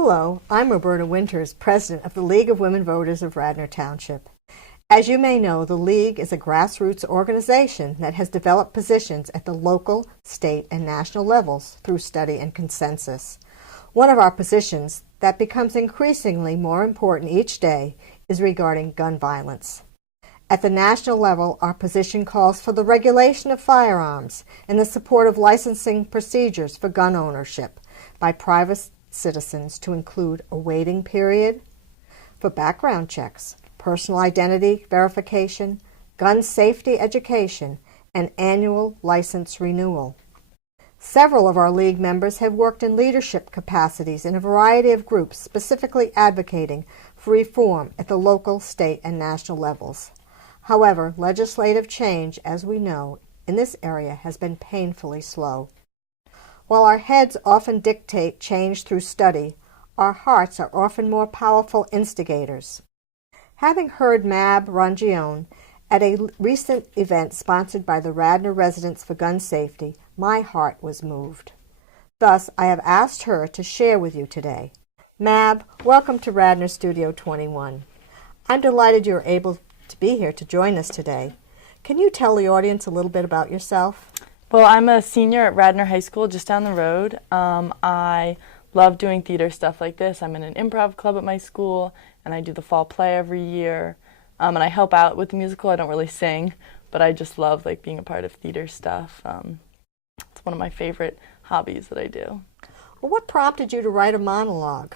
Hello, I'm Roberta Winters, President of the League of Women Voters of Radnor Township. As you may know, the League is a grassroots organization that has developed positions at the local, state, and national levels through study and consensus. One of our positions that becomes increasingly more important each day is regarding gun violence. At the national level, our position calls for the regulation of firearms and the support of licensing procedures for gun ownership by private citizens to include a waiting period for background checks, personal identity verification, gun safety education, and annual license renewal. Several of our League members have worked in leadership capacities in a variety of groups specifically advocating for reform at the local, state, and national levels. However, legislative change, as we know, in this area has been painfully slow. While our heads often dictate change through study, our hearts are often more powerful instigators. Having heard Mab Rongione at a recent event sponsored by the Radnor Residents for Gun Safety, my heart was moved. Thus, I have asked her to share with you today. Mab, welcome to Radnor Studio 21. I'm delighted you're able to be here to join us today. Can you tell the audience a little bit about yourself? Well, I'm a senior at Radnor High School just down the road. I love doing theater stuff like this. I'm in an improv club at my school, and I do the fall play every year. And I help out with the musical. I don't really sing, but I just love being a part of theater stuff. It's one of my favorite hobbies that I do. Well, what prompted you to write a monologue?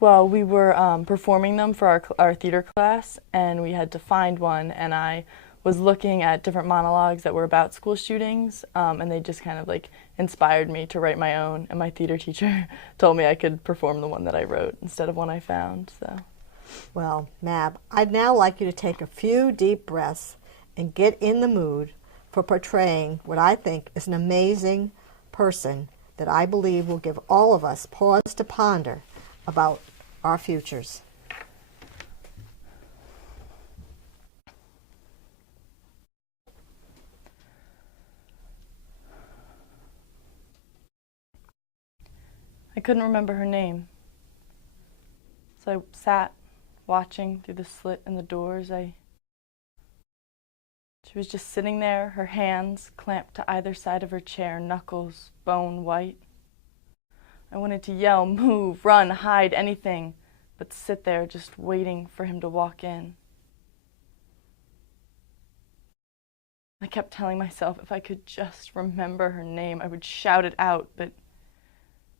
Well, we were performing them for our theater class, and we had to find one, and I was looking at different monologues that were about school shootings, and they just kind of inspired me to write my own, and my theater teacher told me I could perform the one that I wrote instead of one I found. So, well, Mab, I'd now like you to take a few deep breaths and get in the mood for portraying what I think is an amazing person that I believe will give all of us pause to ponder about our futures. I couldn't remember her name, so I sat watching through the slit in the doors. She was just sitting there, her hands clamped to either side of her chair, knuckles bone white. I wanted to yell, move, run, hide, anything, but sit there just waiting for him to walk in. I kept telling myself if I could just remember her name, I would shout it out, but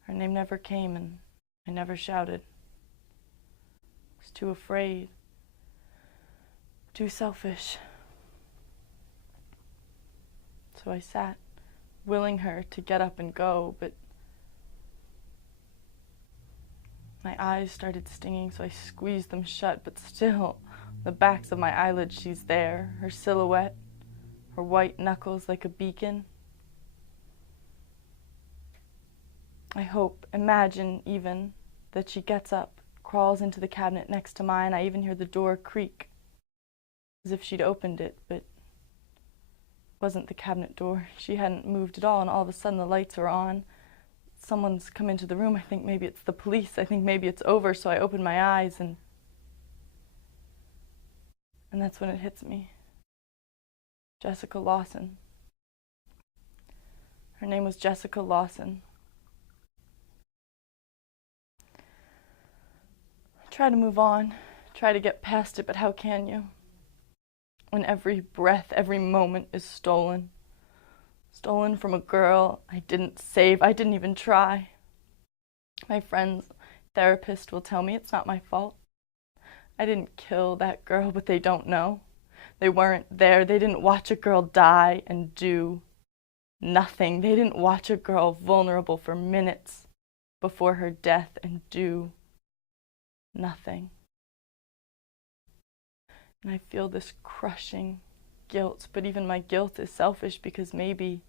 her name never came, and I never shouted. I was too afraid, too selfish. So I sat, willing her to get up and go, but my eyes started stinging, so I squeezed them shut, but still, the backs of my eyelids, she's there, her silhouette, her white knuckles like a beacon. I hope, imagine even, that she gets up, crawls into the cabinet next to mine. I even hear the door creak, as if she'd opened it, but it wasn't the cabinet door. She hadn't moved at all, and all of a sudden the lights are on. Someone's come into the room. I think maybe it's the police. I think maybe it's over, so I open my eyes, and that's when it hits me. Jessica Lawson. Her name was Jessica Lawson. Try to move on, try to get past it, but how can you? When every breath, every moment is stolen. Stolen from a girl I didn't save, I didn't even try. My friend's therapist will tell me it's not my fault. I didn't kill that girl, but they don't know. They weren't there. They didn't watch a girl die and do nothing. They didn't watch a girl vulnerable for minutes before her death and do nothing. And I feel this crushing guilt, but even my guilt is selfish because maybe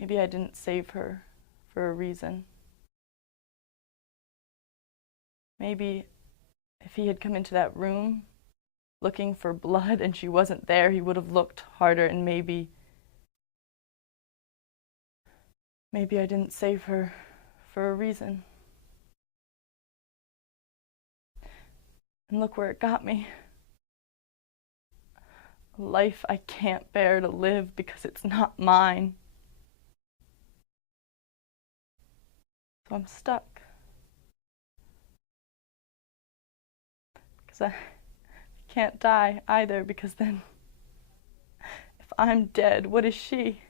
I didn't save her for a reason. Maybe if he had come into that room looking for blood and she wasn't there, he would have looked harder, and maybe I didn't save her for a reason. And look where it got me. A life I can't bear to live because it's not mine. So I'm stuck. Because I can't die either, because then if I'm dead, what is she?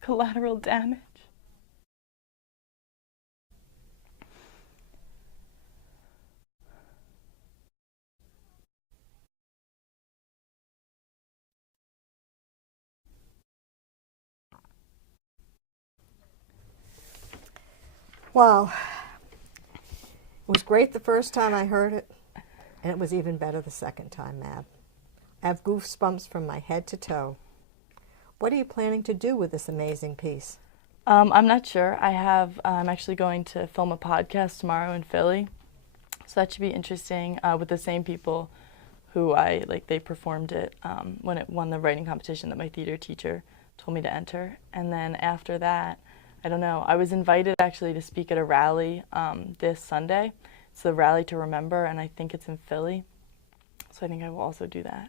Collateral damage? Well, it was great the first time I heard it, and it was even better the second time, Mab. I have goosebumps from my head to toe. What are you planning to do with this amazing piece? I'm not sure. I'm actually going to film a podcast tomorrow in Philly, so that should be interesting, with the same people who they performed it when it won the writing competition that my theater teacher told me to enter. And then after that, I don't know. I was invited actually to speak at a rally this Sunday. It's the Rally to Remember, and I think it's in Philly. So I think I will also do that,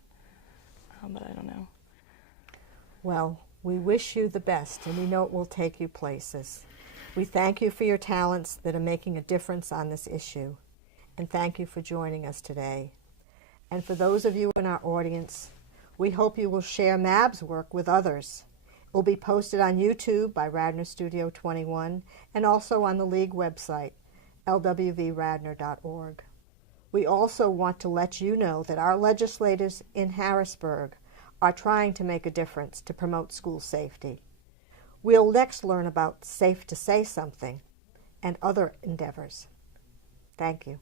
but I don't know. Well, we wish you the best, and we know it will take you places. We thank you for your talents that are making a difference on this issue, and thank you for joining us today. And for those of you in our audience, we hope you will share Mab's work with others. It will be posted on YouTube by Radnor Studio 21 and also on the League website, lwvradnor.org. We also want to let you know that our legislators in Harrisburg are trying to make a difference to promote school safety. We'll next learn about Safe2Say something and other endeavors. Thank you.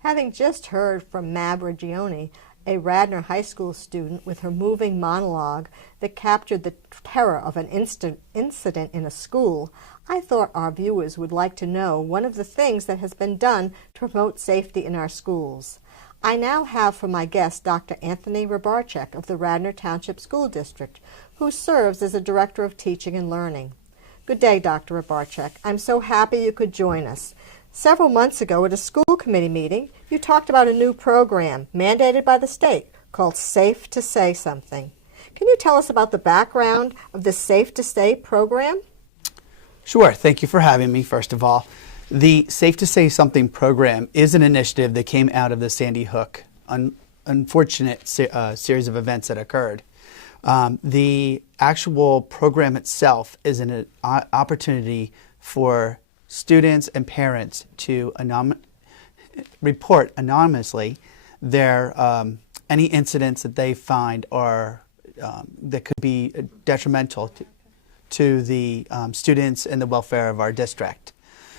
Having just heard from Mab Rongione, a Radnor High School student, with her moving monologue that captured the terror of an incident in a school, I thought our viewers would like to know one of the things that has been done to promote safety in our schools. I now have for my guest Dr. Anthony Rybarczyk of the Radnor Township School District, who serves as a Director of Teaching and Learning. Good day, Dr. Rybarczyk. I'm so happy you could join us. Several months ago at a school committee meeting, you talked about a new program mandated by the state called Safe2Say something. Can you tell us about the background of this Safe2Say program? Sure. Thank you for having me, first of all. The Safe2Say something program is an initiative that came out of the Sandy Hook unfortunate series of events that occurred. The actual program itself is an opportunity for students and parents to report anonymously their any incidents that they find are that could be detrimental to the students and the welfare of our district.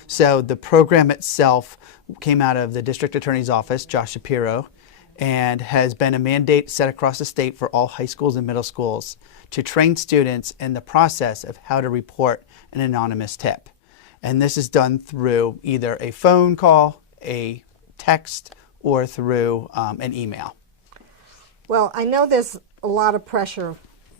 So the program itself came out of the district attorney's office, Josh Shapiro, and has been a mandate set across the state for all high schools and middle schools to train students in the process of how to report an anonymous tip. And this is done through either a phone call, a text, or through an email. Well, I know there's a lot of pressure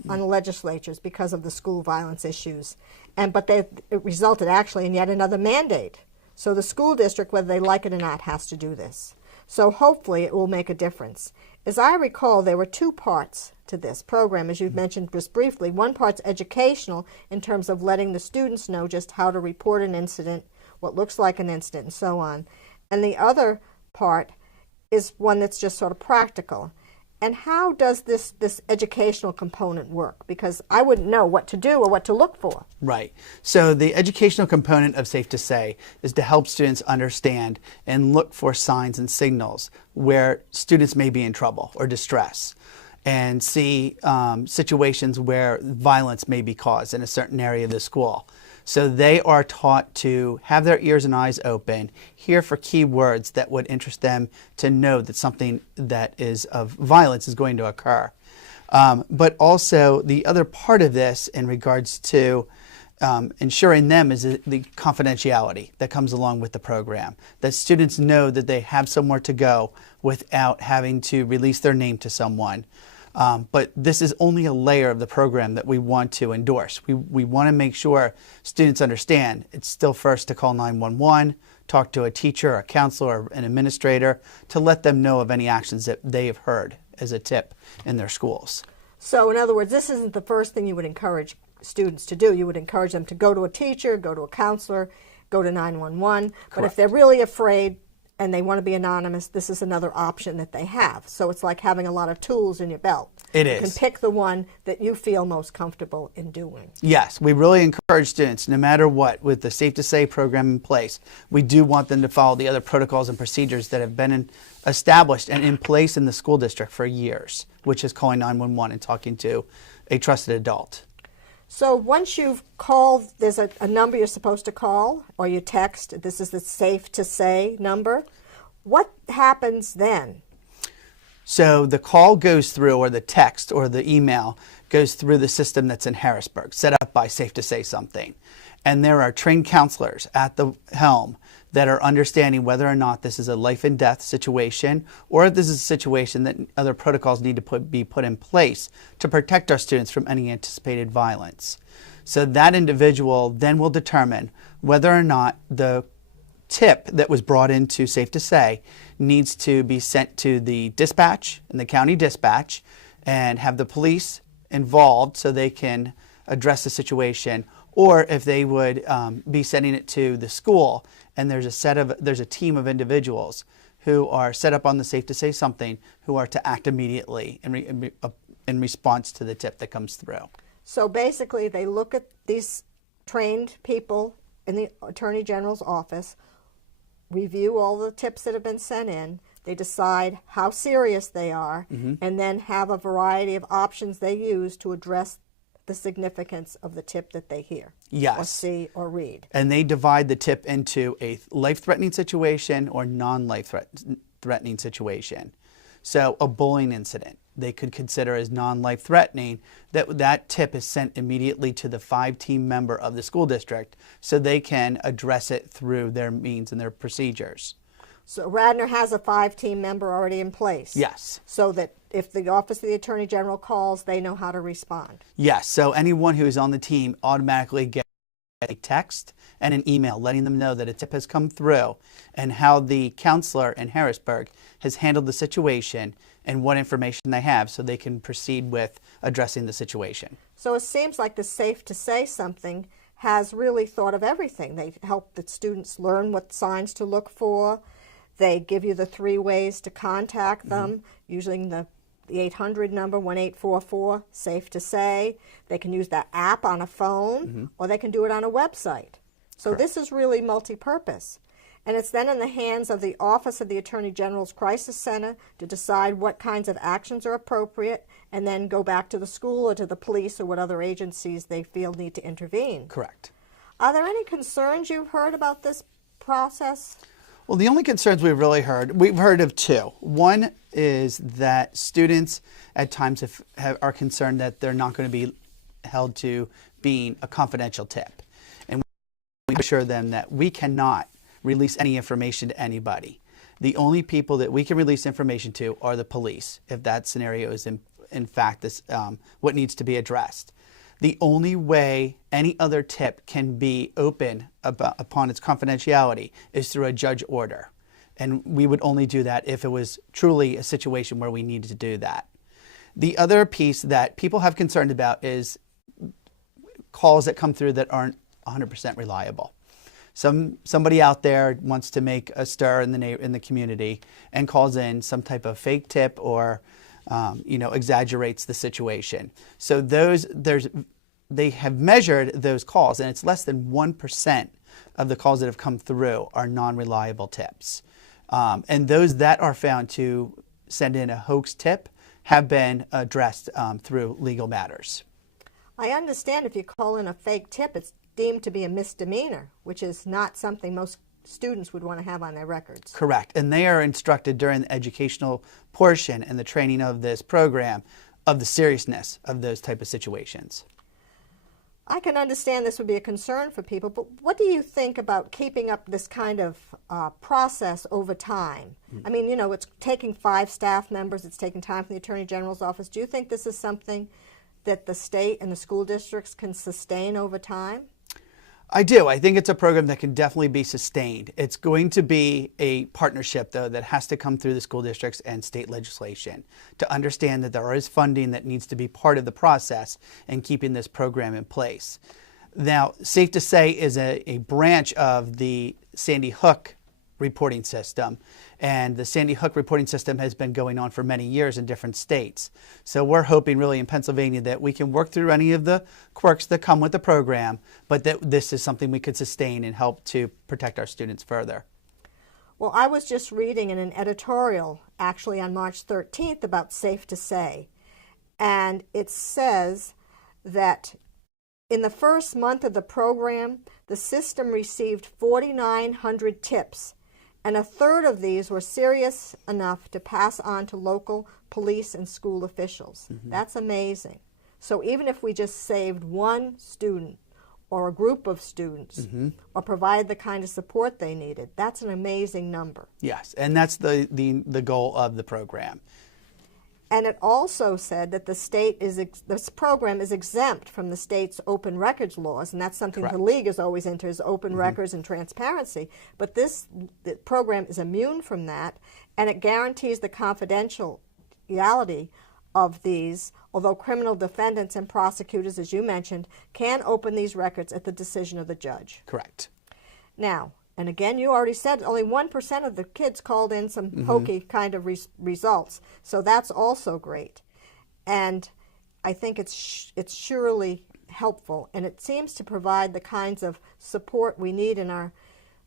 on the legislatures because of the school violence issues, but it resulted actually in yet another mandate. So the school district, whether they like it or not, has to do this. So hopefully it will make a difference. As I recall, there were two parts to this program, as you've mentioned just briefly. One part's educational in terms of letting the students know just how to report an incident, what looks like an incident, and so on. And the other part is one that's just sort of practical. And how does this educational component work? Because I wouldn't know what to do or what to look for. Right. So the educational component of Safe2Say is to help students understand and look for signs and signals where students may be in trouble or distress, and see situations where violence may be caused in a certain area of the school. So they are taught to have their ears and eyes open, hear for key words that would interest them to know that something that is of violence is going to occur. But also the other part of this in regards to ensuring them is the confidentiality that comes along with the program, that students know that they have somewhere to go without having to release their name to someone, But this is only a layer of the program that we want to endorse. We want to make sure students understand it's still first to call 911, talk to a teacher, a counselor, or an administrator to let them know of any actions that they have heard as a tip in their schools. So in other words, this isn't the first thing you would encourage students to do. You would encourage them to go to a teacher, go to a counselor, go to 911. But if they're really afraid and they want to be anonymous, this is another option that they have. So it's like having a lot of tools in your belt. It is. You can pick the one that you feel most comfortable in doing. Yes, we really encourage students, no matter what, with the Safe2Say program in place, we do want them to follow the other protocols and procedures that have been established and in place in the school district for years, which is calling 911 and talking to a trusted adult. So once you've called, there's a number you're supposed to call, or you text. This is the Safe2Say number. What happens then? So the call goes through, or the text or the email goes through the system that's in Harrisburg, set up by Safe2Say something. And there are trained counselors at the helm that are understanding whether or not this is a life and death situation, or if this is a situation that other protocols need to be put in place to protect our students from any anticipated violence. So that individual then will determine whether or not the tip that was brought into Safe2Say needs to be sent to the dispatch and the county dispatch and have the police involved so they can address the situation, or if they would be sending it to the school, and there's a team of individuals who are set up on the Safe2Say something who are to act immediately in response to the tip that comes through. So basically they look at these trained people in the Attorney General's office, review all the tips that have been sent in, they decide how serious they are, and then have a variety of options they use to address the significance of the tip that they hear, or see, or read. And they divide the tip into a life-threatening situation or non-life-threatening situation. So a bullying incident, they could consider as non-life-threatening, that tip is sent immediately to the 5-team member of the school district so they can address it through their means and their procedures. So Radnor has a 5-team member already in place? Yes. So that if the Office of the Attorney General calls, they know how to respond? Yes. So anyone who is on the team automatically gets a text and an email letting them know that a tip has come through and how the counselor in Harrisburg has handled the situation and what information they have so they can proceed with addressing the situation. So it seems like the Safe2Say something has really thought of everything. They help the students learn what signs to look for. They give you the 3 ways to contact them, using the 800 number, 1844, Safe2Say. They can use that app on a phone, or they can do it on a website. So this is really multi-purpose. And it's then in the hands of the Office of the Attorney General's Crisis Center to decide what kinds of actions are appropriate, and then go back to the school or to the police or what other agencies they feel need to intervene. Correct. Are there any concerns you've heard about this process? Well, the only concerns we've heard of 2. One is that students at times are concerned that they're not going to be held to being a confidential tip. And we assure them that we cannot release any information to anybody. The only people that we can release information to are the police, if that scenario is in fact what needs to be addressed. The only way any other tip can be open upon its confidentiality is through a judge order. And we would only do that if it was truly a situation where we needed to do that. The other piece that people have concerned about is calls that come through that aren't 100% reliable. Somebody out there wants to make a stir in the community and calls in some type of fake tip or exaggerates the situation. So they have measured those calls, and it's less than 1% of the calls that have come through are non-reliable tips. And those that are found to send in a hoax tip have been addressed through legal matters. I understand if you call in a fake tip, it's deemed to be a misdemeanor, which is not something most students would want to have on their records. Correct. And they are instructed during the educational portion and the training of this program of the seriousness of those type of situations. I can understand this would be a concern for people, but what do you think about keeping up this kind of process over time? I mean, you know, it's taking 5 staff members, it's taking time from the Attorney General's office. Do you think this is something that the state and the school districts can sustain over time? I do. I think it's a program that can definitely be sustained. It's going to be a partnership, though, that has to come through the school districts and state legislation to understand that there is funding that needs to be part of the process in keeping this program in place. Now, Safe2Say is a branch of the Sandy Hook reporting system, and the Sandy Hook reporting system has been going on for many years in different states. So we're hoping really in Pennsylvania that we can work through any of the quirks that come with the program, but that this is something we could sustain and help to protect our students further. Well, I was just reading in an editorial actually on March 13th about Safe2Say, and it says that in the first month of the program, the system received 4,900 tips, and a third of these were serious enough to pass on to local police and school officials. That's amazing. So even if we just saved one student or a group of students or provided the kind of support they needed, that's an amazing number. Yes, and that's the goal of the program. And it also said that this program is exempt from the state's open records laws, and that's something Correct. the League is always into, is open records and transparency. But the program is immune from that, and it guarantees the confidentiality of these, although criminal defendants and prosecutors, as you mentioned, can open these records at the decision of the judge. Correct. Now, and again, you already said only 1% of the kids called in some hokey kind of results. So that's also great. And I think it's surely helpful. And it seems to provide the kinds of support we need in our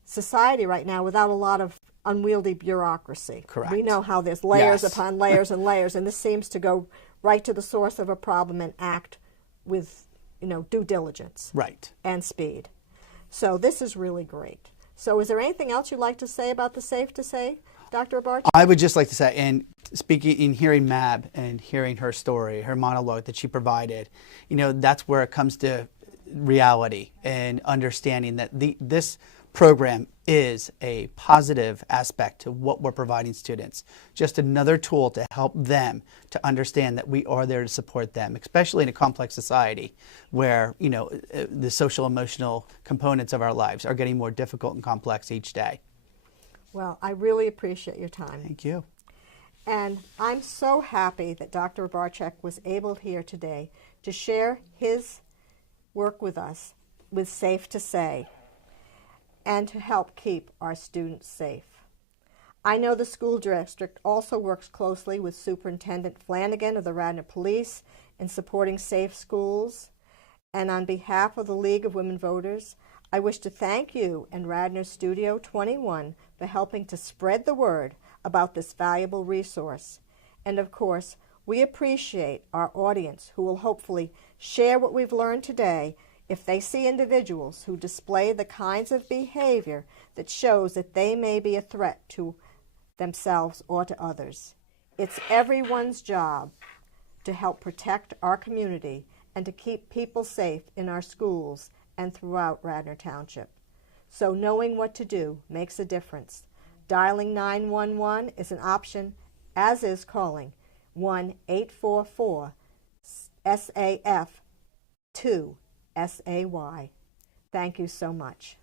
society right now without a lot of unwieldy bureaucracy. Correct. We know how there's layers Yes. upon layers and layers. And this seems to go right to the source of a problem and act with, due diligence. Right. And speed. So this is really great. So is there anything else you'd like to say about the Safe2Say, Dr. Rybarczyk? I would just like to say, and speaking in hearing Mab and hearing her story, her monologue that she provided, that's where it comes to reality and understanding that this program is a positive aspect to what we're providing students. Just another tool to help them to understand that we are there to support them, especially in a complex society where, the social emotional components of our lives are getting more difficult and complex each day. Well, I really appreciate your time. Thank you. And I'm so happy that Dr. Rybarczyk was able here today to share his work with us with Safe2Say and to help keep our students safe. I know the school district also works closely with Superintendent Flanagan of the Radnor Police in supporting safe schools. And on behalf of the League of Women Voters, I wish to thank you and Radnor Studio 21 for helping to spread the word about this valuable resource. And of course, we appreciate our audience who will hopefully share what we've learned today if they see individuals who display the kinds of behavior that shows that they may be a threat to themselves or to others. It's everyone's job to help protect our community and to keep people safe in our schools and throughout Radnor Township. So knowing what to do makes a difference. Dialing 911 is an option, as is calling 1-844-SAF-2-SAY. Thank you so much.